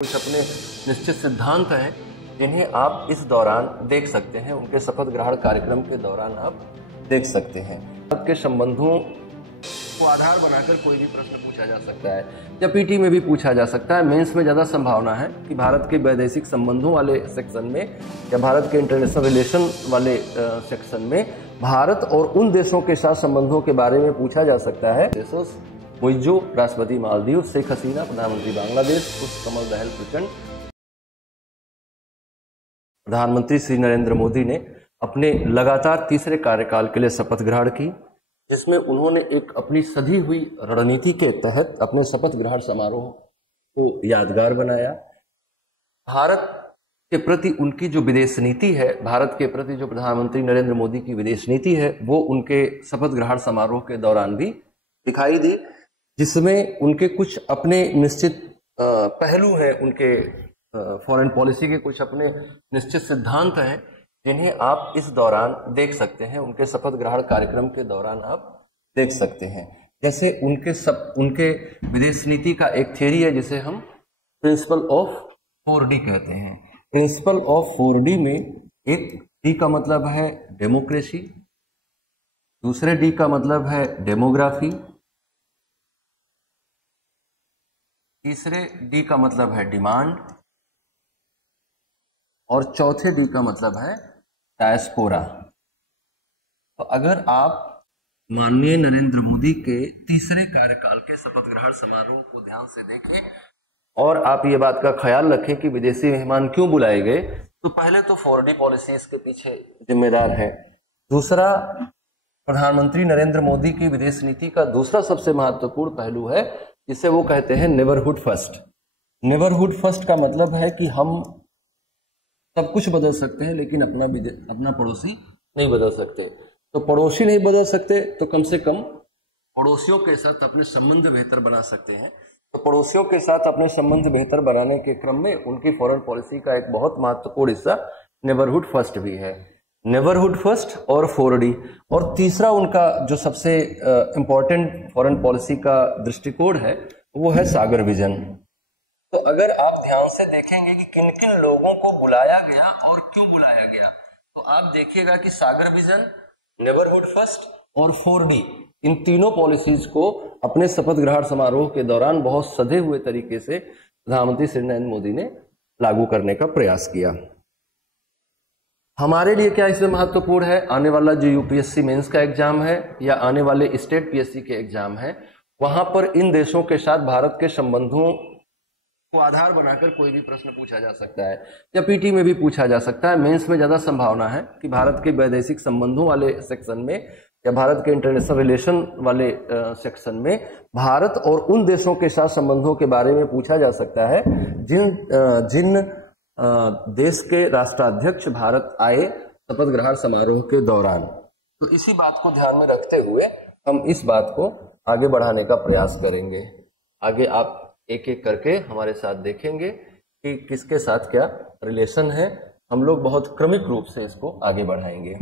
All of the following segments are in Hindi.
कुछ अपने निश्चित सिद्धांत हैं जिन्हें आप इस दौरान देख सकते हैं, उनके शपथ ग्रहण कार्यक्रम के दौरान आप देख सकते हैं। आपके संबंधों को आधार बनाकर कोई भी प्रश्न पूछा जा सकता है या पीटी में भी पूछा जा सकता है। मेंस में ज़्यादा संभावना है कि भारत के वैदेशिक संबंधों वाले सेक्शन में या भारत के इंटरनेशनल रिलेशन वाले सेक्शन में भारत और उन देशों के साथ संबंधों के बारे में पूछा जा सकता है। मुइज़्ज़ो राष्ट्रपति मालदीव, शेख हसीना प्रधानमंत्री बांग्लादेश, पुष्पकमल दहल प्रचंड। प्रधानमंत्री श्री नरेंद्र मोदी ने अपने लगातार तीसरे कार्यकाल के लिए शपथ ग्रहण की, जिसमें उन्होंने एक अपनी सधी हुई रणनीति के तहत अपने शपथ ग्रहण समारोह को यादगार बनाया। भारत के प्रति उनकी जो विदेश नीति है, भारत के प्रति जो प्रधानमंत्री नरेंद्र मोदी की विदेश नीति है, वो उनके शपथ ग्रहण समारोह के दौरान भी दिखाई दी, जिसमें उनके कुछ अपने निश्चित पहलू हैं, उनके फॉरेन पॉलिसी के कुछ अपने निश्चित सिद्धांत हैं जिन्हें आप इस दौरान देख सकते हैं, उनके शपथ ग्रहण कार्यक्रम के दौरान आप देख सकते हैं। जैसे उनके विदेश नीति का एक थ्योरी है जिसे हम प्रिंसिपल ऑफ 4D कहते हैं। प्रिंसिपल ऑफ 4D में एक डी का मतलब है डेमोक्रेसी, दूसरे डी का मतलब है डेमोग्राफी, तीसरे डी का मतलब है डिमांड और चौथे डी का मतलब है डायस्पोरा। तो अगर आप माननीय नरेंद्र मोदी के तीसरे कार्यकाल के शपथ ग्रहण समारोह को ध्यान से देखें और आप ये बात का ख्याल रखें कि विदेशी मेहमान क्यों बुलाए गए, तो पहले तो 4D पॉलिसी इसके पीछे जिम्मेदार है। दूसरा, प्रधानमंत्री नरेंद्र मोदी की विदेश नीति का दूसरा सबसे महत्वपूर्ण पहलू है जिसे वो कहते हैं नेबरहुड फर्स्ट। नेबरहुड फर्स्ट का मतलब है कि हम सब कुछ बदल सकते हैं लेकिन अपना पड़ोसी नहीं बदल सकते। तो पड़ोसी नहीं बदल सकते तो कम से कम पड़ोसियों के साथ अपने संबंध बेहतर बना सकते हैं। तो पड़ोसियों के साथ अपने संबंध बेहतर बनाने के क्रम में उनकी फॉरेन पॉलिसी का एक बहुत महत्वपूर्ण हिस्सा नेबरहुड फर्स्ट भी है। नेबरहुड फर्स्ट और 4D। और तीसरा उनका जो सबसे इम्पोर्टेंट फॉरेन पॉलिसी का दृष्टिकोण है वो है सागर विजन। तो अगर आप ध्यान से देखेंगे कि किन किन लोगों को बुलाया गया और क्यों बुलाया गया, तो आप देखिएगा कि सागर विजन, नेबरहुड फर्स्ट और 4D, इन तीनों पॉलिसीज को अपने शपथ ग्रहण समारोह के दौरान बहुत सधे हुए तरीके से प्रधानमंत्री श्री नरेंद्र मोदी ने लागू करने का प्रयास किया। हमारे लिए क्या इसमें महत्वपूर्ण है, आने वाला जो यूपीएससी मेंस का एग्जाम है या आने वाले स्टेट पीएससी के एग्जाम है, वहां पर इन देशों के साथ भारत के संबंधों को आधार बनाकर कोई भी प्रश्न पूछा जा सकता है या पीटी में भी पूछा जा सकता है। मेंस में ज्यादा संभावना है कि भारत के वैदेशिक संबंधों वाले सेक्शन में या भारत के इंटरनेशनल रिलेशन वाले सेक्शन में भारत और उन देशों के साथ संबंधों के बारे में पूछा जा सकता है जिन देश के राष्ट्राध्यक्ष भारत आए शपथ ग्रहण समारोह के दौरान। तो इसी बात को ध्यान में रखते हुए हम इस बात को आगे बढ़ाने का प्रयास करेंगे। आगे आप एक एक करके हमारे साथ देखेंगे कि किसके साथ क्या रिलेशन है। हम लोग बहुत क्रमिक रूप से इसको आगे बढ़ाएंगे।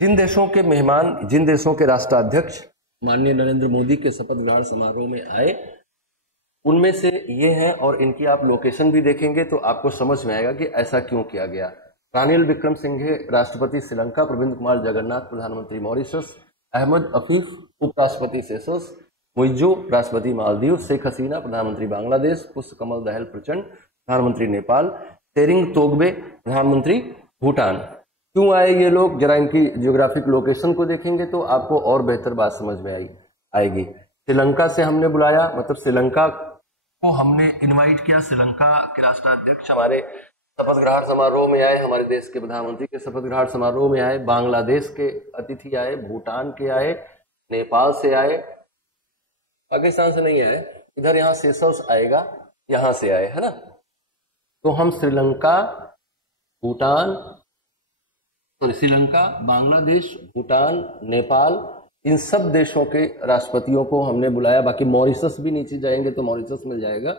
जिन देशों के मेहमान, जिन देशों के राष्ट्राध्यक्ष माननीय नरेंद्र मोदी के शपथ ग्रहण समारोह में आए, उनमें से ये हैं और इनकी आप लोकेशन भी देखेंगे तो आपको समझ में आएगा कि ऐसा क्यों किया गया। रानिल विक्रमसिंघे राष्ट्रपति श्रीलंका, प्रविंद कुमार जगन्नाथ प्रधानमंत्री मॉरिशस, अहमद अफीफ उपराष्ट्रपति सेशल्स, मुइज़्ज़ो राष्ट्रपति मालदीव, शेख हसीना प्रधानमंत्री बांग्लादेश, पुष्पकमल दहल प्रचंड प्रधानमंत्री नेपाल, त्शेरिंग तोब्गे प्रधानमंत्री भूटान। क्यों आए ये लोग, जरा इनकी जियोग्राफिक लोकेशन को देखेंगे तो आपको और बेहतर बात समझ में आएगी। श्रीलंका से हमने बुलाया, मतलब श्रीलंका को हमने इनवाइट किया। श्रीलंका के राष्ट्राध्यक्ष हमारे शपथ ग्रहण समारोह में आए, हमारे देश के प्रधानमंत्री के शपथ ग्रहण समारोह में आए, बांग्लादेश के अतिथि आए, भूटान के आए, नेपाल से आए, पाकिस्तान से नहीं आए, इधर यहाँ सेशल्स आएगा, यहाँ से आए, है ना। तो हम श्रीलंका, बांग्लादेश, भूटान, नेपाल, इन सब देशों के राष्ट्रपतियों को हमने बुलाया। बाकी मॉरिशस भी नीचे जाएंगे तो मॉरिशस मिल जाएगा।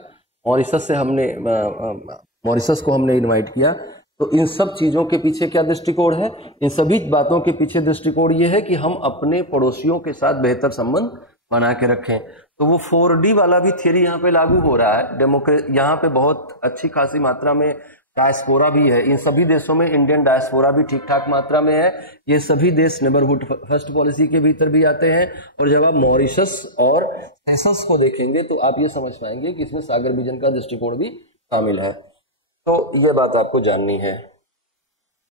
मॉरिशस को हमने इनवाइट किया। तो इन सब चीजों के पीछे क्या दृष्टिकोण है, इन सभी बातों के पीछे दृष्टिकोण ये है कि हम अपने पड़ोसियों के साथ बेहतर संबंध बना के रखें। तो वो 4D वाला भी थियरी यहाँ पे लागू हो रहा है। यहाँ पे बहुत अच्छी खासी मात्रा में डायस्पोरा भी है। इन सभी देशों में इंडियन डायस्पोरा भी ठीक ठाक मात्रा में है। ये सभी देश नेबरहुड फर्स्ट पॉलिसी के भीतर भी आते हैं। और जब आप मॉरिशस और सेशल्स को देखेंगे तो आप ये समझ पाएंगे कि इसमें सागर विजन का दृष्टिकोण भी शामिल है। तो ये बात आपको जाननी है।